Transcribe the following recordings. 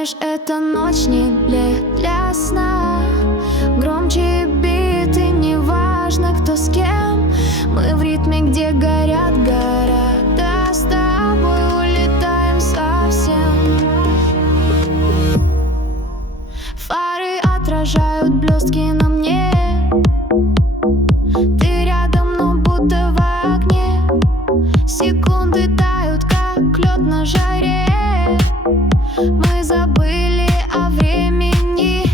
Знаешь, эта ночь не для сна. Громче биты, неважно кто с кем. Мы в ритме, где горят города. С тобой улетаем совсем. Фары отражают блестки на мне. Ты рядом, но будто в огне. Секунды тают, как лед на жаре. Мы забыли о времени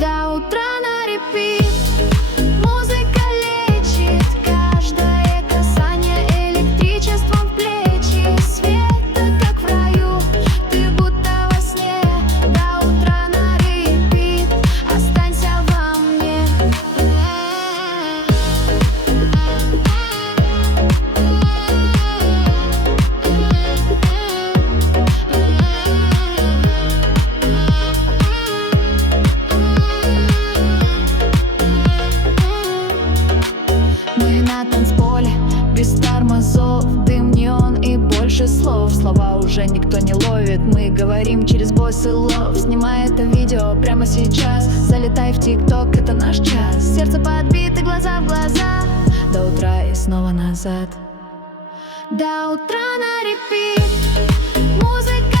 до утра на репит. Музыка лечит каждое касание электричеством в плечи. Света, как в раю, ты будто во сне. До утра на репит, останься во мне. Мы на танцполе, без тормозов, дым, неон и больше слов. Слова уже никто не ловит, мы говорим через босс и лов. Снимай это видео прямо сейчас, залетай в ТикТок, это наш час. Сердце подбито, глаза в глаза, до утра и снова назад. До утра на репит. Музыка